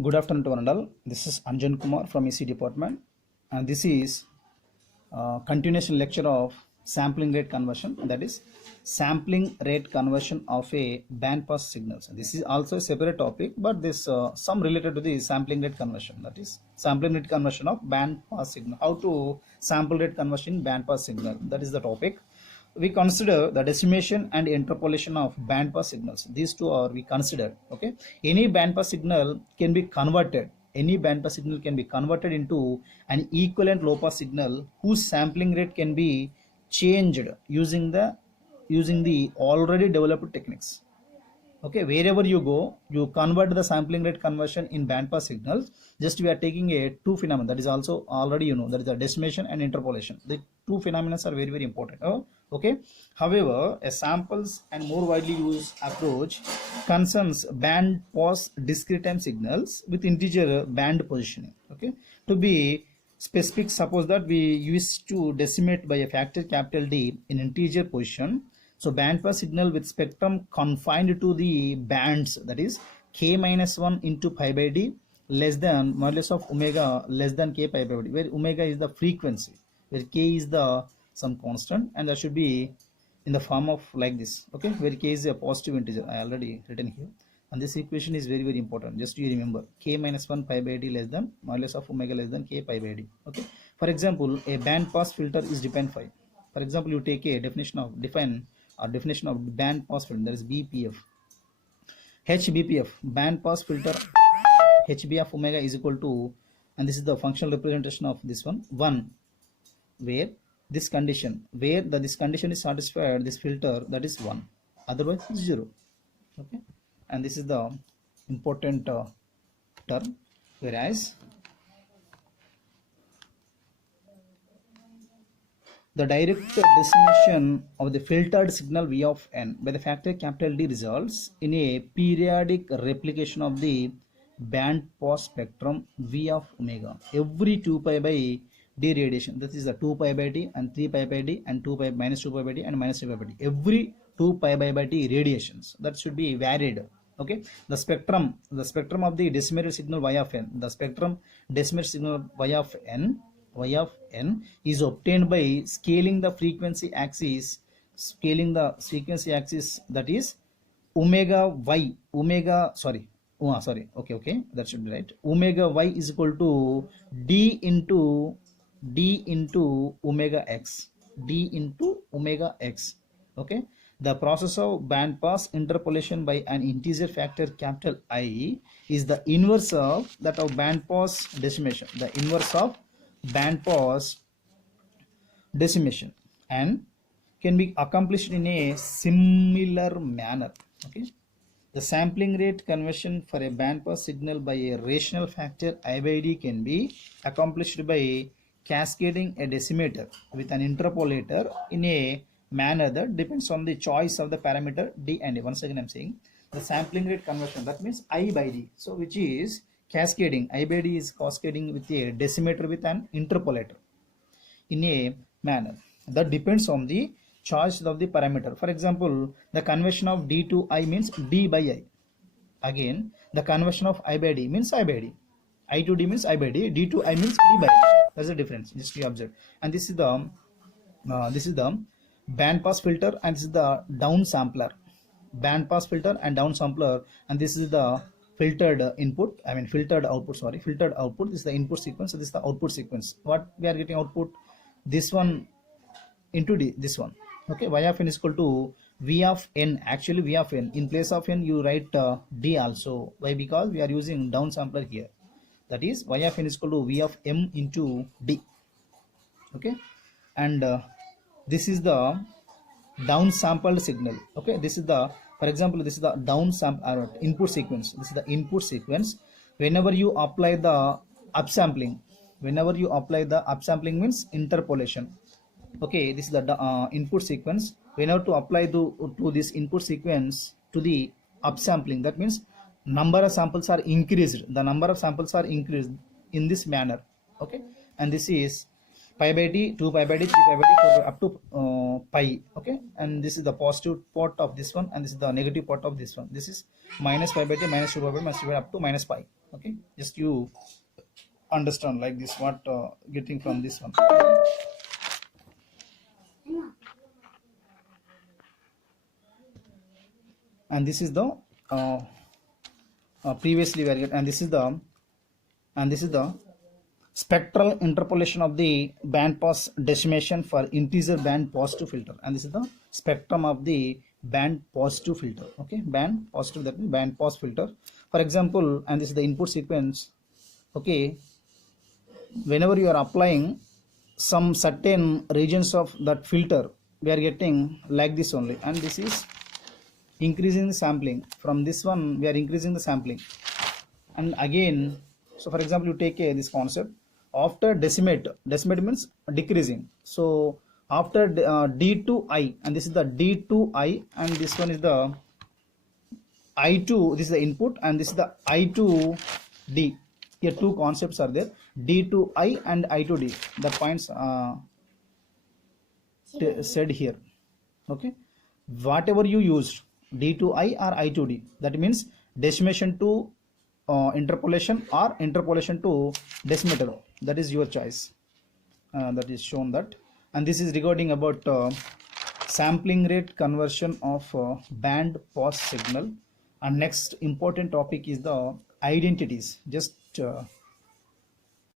Good afternoon to one and all. This is Anjan Kumar from EC department, and this is continuation lecture of sampling rate conversion. That is sampling rate conversion of a band pass signals. This is also a separate topic, but this some related to the sampling rate conversion. That is sampling rate conversion of band pass signal. How to sample rate conversion in band pass signal. That is the topic. We consider the decimation and interpolation of band pass signals. These two are we consider. Okay, any band pass signal can be converted. Any band pass signal can be converted into an equivalent low pass signal whose sampling rate can be changed using the already developed techniques. Okay, wherever you go, you convert the sampling rate conversion in band pass signals. Just we are taking a two phenomena, that is also already that is the decimation and interpolation. The two phenomena are very, very important. Okay, however, a samples and more widely used approach concerns band pass discrete time signals with integer band positioning. Okay, to be specific, suppose that we used to decimate by a factor capital D in integer position. So band pass signal with spectrum confined to the bands, that is k minus 1 into pi by d less than modulus of omega less than k pi by d, where omega is the frequency, where k is the some constant, and that should be in the form of like this. Okay, where k is a positive integer. I already written here, and this equation is very, very important. Just you remember k minus 1 pi by d less than modulus of omega less than k pi by d. Okay, for example, a band pass filter is defined phi. For example, you take a definition of band pass filter, that is BPF. HBPF, band pass filter, HB of omega is equal to, and this is the functional representation of this one, where this condition is satisfied, this filter, that is 1, otherwise 0. Okay, and this is the important term, whereas the direct decimation of the filtered signal V of n by the factor capital D results in a periodic replication of the band pass spectrum V of omega every 2 pi by d radiation. That is the 2 pi by d and 3 pi by d and 2 pi minus 2 pi by d and minus 3 pi by d. Every 2 pi by d radiations, that should be varied. Okay, the spectrum of the decimated signal Y of n, the spectrum decimated signal Y of n is obtained by scaling the frequency axis, that is that should be right. Omega y is equal to d into omega x, okay. The process of band pass interpolation by an integer factor capital I is the inverse of that of band pass decimation, and can be accomplished in a similar manner. Okay, the sampling rate conversion for a band pass signal by a rational factor I by d can be accomplished by cascading a decimator with an interpolator in a manner that depends on the choice of the parameter d and a. Once again I'm saying the sampling rate conversion, that means I by d, so which is cascading, I by d is cascading with a decimator with an interpolator in a manner that depends on the choice of the parameter. For example, the conversion of d to I means d by I. Again, the conversion of I by d means I by d. I to d means I by d. D to I means d by I. That's the difference. Just you observe. And this is the band pass filter, and this is the down sampler. Band pass filter and down sampler, and this is the filtered output. Filtered output. This is the input sequence. So this is the output sequence. What we are getting output? This one into d, this one. Okay, y of n is equal to v of n. Actually, v of n, in place of n you write d also. Why? Because we are using down sampler here. That is y of n is equal to v of m into d. Okay, and this is the down sampled signal. Okay, this is the, for example, this is the down sample input sequence. This is the input sequence. Whenever you apply the upsampling, means interpolation. Okay, this is the input sequence. Whenever to apply to this input sequence to the upsampling, that means number of samples are increased. The number of samples are increased in this manner. Okay, and this is pi by d, 2 pi by d, 3 pi by d, 4 by, up to pi. Okay, and this is the positive part of this one, and this is the negative part of this one. This is minus pi by d, minus 2 pi by d, minus 3 by d, up to minus pi. Okay, just you understand like this what getting from this one. And this is the previously we are getting, and this is the spectral interpolation of the band pass decimation for integer band positive filter, and this is the spectrum of the band positive filter. Okay, band positive, that means band pass filter. For example, and this is the input sequence. Okay, whenever you are applying some certain regions of that filter, we are getting like this only, and this is increasing the sampling. From this one we are increasing the sampling, and again, so for example, you take this concept after decimate means decreasing. So after d to I, and this is the d to I, and this one is the I to, this is the input, and this is the I to d. Here two concepts are there, d to I and I to d. The points said here. Okay, whatever you used, d to I or I to d, that means decimation to interpolation or interpolation to decimator, that is your choice. That is shown that. And this is regarding about sampling rate conversion of band pass signal. And next important topic is the identities. Just